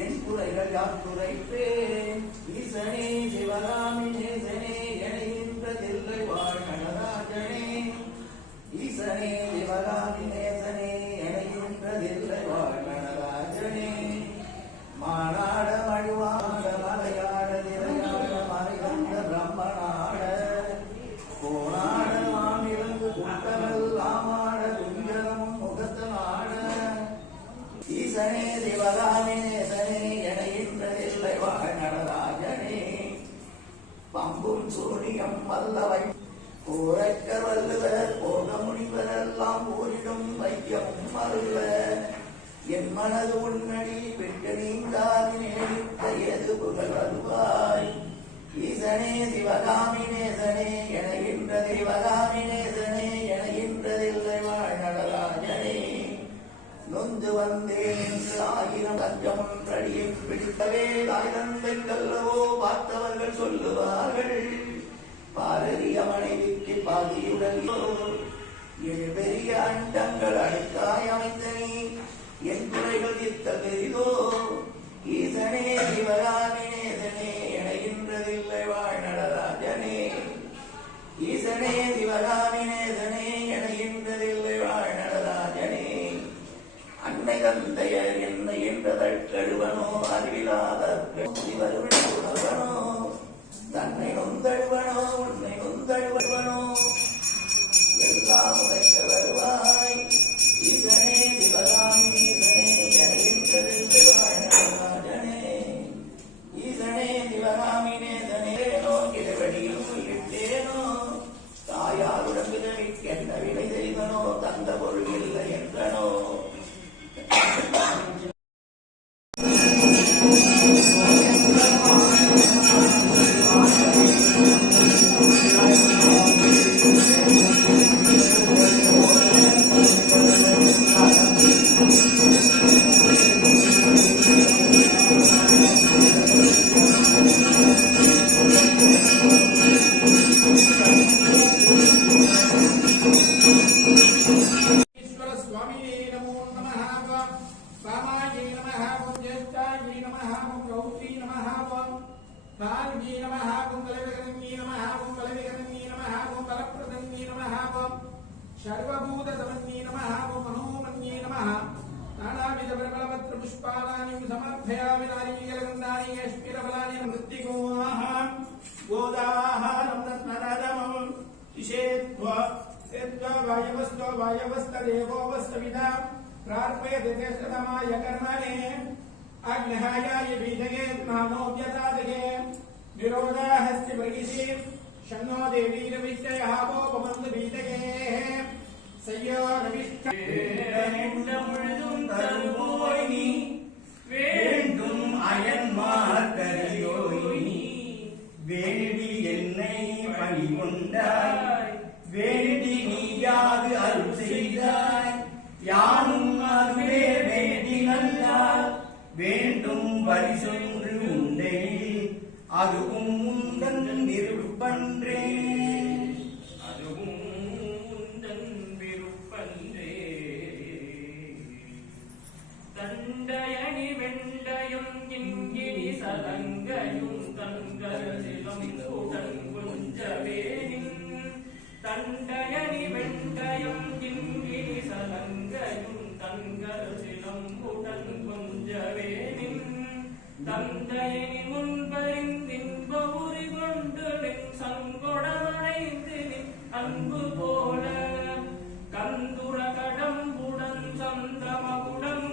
என் குறைகள் யாத்துரைப்பேன் ஈசனே சிவகாமி நேசனே எனைகின்ற தில்லை வாழ் நடராஜனே ஈசனே சிவகாமி நேசனே எனைகின்ற தில்லை வாழ் நடராஜனே மாநாட மழுவாட மலையாட திரையாட மறைகண்ட பிரம்மனாட கோணாட மாமிலங்கு குட்டமெல்லாமாட குஞ்சலமும் முகத்தனாட ஈசனே சிவகாமி நேசனே எனைகின்றதில்லை வாழ் நடராஜனே பம்பும் சூனியம் வல்லவை கோரைக்க வல்லுவர் போக முனிவரெல்லாம் போரிடும் வையமும் மருள என் மனது உன்னடி விட்டு நீங்காது நேரிட்ட எது புகழ் வருவாய் ஈசனே சிவகாமி நேசனே எனைகின்ற சிவகாமி நேசனே எனைகின்றதில்லை வாழ் நடராஜனே நொந்து வந்தேன் என்று ஆயிரம் லஞ்சம் ஒன்றடியை பிடித்தவே ஆயிரம் பெண்களவோ பார்த்தவர்கள் சொல்லுவார்கள் பாரதிய மனைவிக்கு பாதியுடன் ஏழு பெரிய அண்டங்கள் அடுக்காய் அமைத்த நீ என் குறைகள் தீர்த்த பெரிதோ ஈசனே சிவகாமி நேசனே எனைகின்றதில்லை வாழ் நடராஜனே ஈசனே சிவகாமி நேசனே எனைகின்றதில்லை வாழ் நடராஜனே அன்னை தந்தையர் என்னை என்றதற் கழுவனோ அறிவிலாதவனோ தன்னை நொந்தழுவனோ உன்னை நொந்தழுவனோ எல்லாம் உரைக்க வருவாய் ஈசனே சிவகாமி ஈசனே எனைகின்றதில்லை வாழ் நடராஜனே ஈசனே சிவகாமி நேசனே நோக்கிடவடியில் இட்டேனோ தாயாருடன் விதவிக்கென்ன விலை செய்வனோ தந்த பொருள் இல்லை என்றனோ सर्वभूत समन्ये नमः मनोमन्ये नमः नानाविध प्रबलवत्र पुष्पाणानि समर्पयामि नारीयलगन्धानि यष्टिरफलानि मृत्तिकोः गोदाहारं रत्नराजमं इषेत्वा यद्वा वायवस्तदेवोऽवस्तविदा प्रार्पयते तेस्तमाय कर्मणे अग्नहायाय बीजगे नानोऽव्यतादगे निरोधाहस्ति बर्गिषि शन्नो देवीरविष्टयः पोपमन्द बीजगे வேண்டும் அயன்மார் கரியோயினி வேண்டி என்னை பணி கொண்டாய் வேண்டி நீயாது அருள் செய்தாய் யானும் அதுவே வேண்டி பரிசொன்று உண்டெனில் அதுவும் உந்தன் விருப்பன்றே. தண்டயணி வெண்டயம் கிங்கிணி சலங்கையும் தங்கள் சிலம்புடன் கொஞ்சவேனின். தண்டயணி வெண்டயம் கிங்கிணி சலங்கையும் தங்கள் சிலம்புடன் கொஞ்சவேனின். தந்தையனி முன்பறிந்தின்ப உரி கொண்டு நின் சங்கொடமடைந்து நின் அன்பு போல கந்துர கடம்புடன் சந்தமகுடன்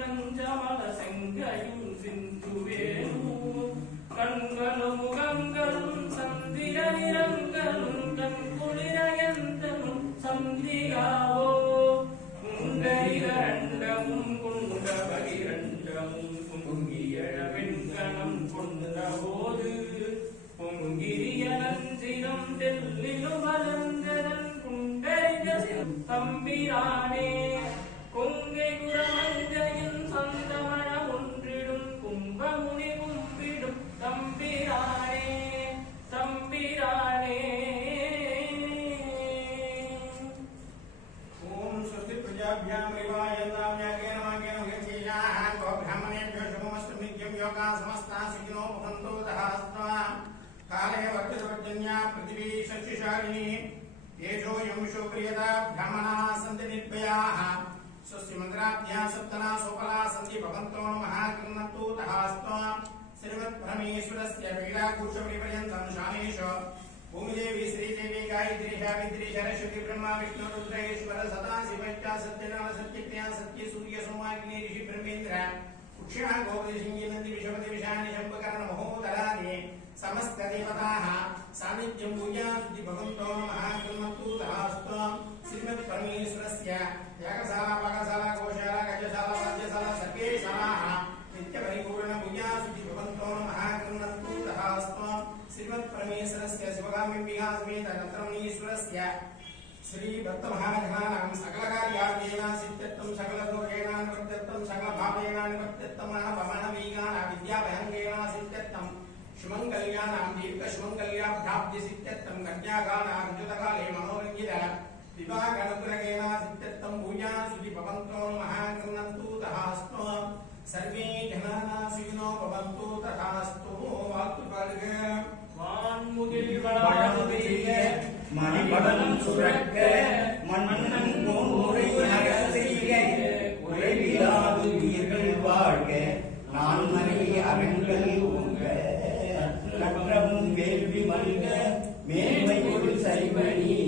கஞ்சமல செங்கையும் சிந்துவேனூர். கண்களும் முகங்களும் சந்திர நிறங்களும் கண் குளிரயந்தனும் சந்தியாவோ. குண்டரிரண்டமும் குண்ட பகிரண்டமும் பொங்கியழ வெண்கணம் கொண்ட போது பொங்கிரியலஞ்சிரம் தெல்லிலும் வளர்ந்ததன் குண்டரிஜசிம் தம்பிரானே. கொங்கை குரமங்கையின் சந்தமர ஒன்றிடும் கும்பமுனி கும்பிடும் தம்பிரானே தம்பிரானே. ஓம் ஸ்வஸ்தி பிரஜாभ्यां रिवायन्तां यागेन वागेन उयतीयाः गो ब्राह्मणेभ्यो शुभमस्तु नित्यं योगा समस्ता सुखिनो भवन्तु तथास्तु। काले वर्तते पृथिवी शशिशालिनी येषो यंशो प्रियता ब्राह्मणाः सन्ति निर्भयाः। स्वस्य मन्त्राभ्यां सप्तना सोपला सन्ति भवन्तो महाकृण्वन्तु तथास्तु। श्रीमत्परमेश्वरस्य वीराकुशपर्यन्तं शानेश भूमिदेवी श्रीदेवी गायत्री सावित्री सरस्वती ब्रह्मा विष्णु रुद्रेश्वर सदाशिवश्च सत्यनारायण सत्यज्ञ सत्य सूर्य सोमाग्नि ऋषि ब्रह्मेन्द्र उक्ष्यः गोपति सिंह नंदी विषपति विषाणि शंभकर्ण महोदरानि समस्त देवताः सान्निध्यं पूजान्ति भवन्तो महाकृण्वन्तु तथास्तु। श्रीमत्परमेश्वरस्य यागशाला पाकशाला गोशाला गजशाला राज्यशाला सर्वे शालाः नित्यपरिपूर्ण पूजान्ति भवन्तो महाकृण्वन्तु तथास्तु। श्रीमत्परमेश्वरस्य शिवगामिम्बिका समेत रत्नमुनीश्वरस्य श्री भक्तमहाजनानां सकलकार्यार्थेन सिद्ध्यर्थं सकलदोषेण निवर्त्यर्थं सकलभावेन निवर्त्यर्थं मनपमनवीगान विद्याभयङ्गेन सिद्ध्यर्थं शुमङ्गल्यानां दीर्घशुमङ्गल्याभ्याप्ति सिद्ध्यर्थं कन्यागानां ऋतुकाले मनोरञ्जित विवाहानुग्रहेण सिद्ध्यर्थं भूयासुति भवन्तो महाकृण्वन्तु तथास्तु। सर्वे जनाः सुखिनो भवन्तु तथास्तु। वाक्पल्ग வான்முகில் வளமுதிய மணிபலம் சுரக்க மன்னன் கோமுறை அரசிய குறைவிலாது உயிர்கள் வாழ்க நான்மறை அரண்கள் ஓங்க கற்றவும் வேள்வி மல்க மேன்மை ஒரு சைவனி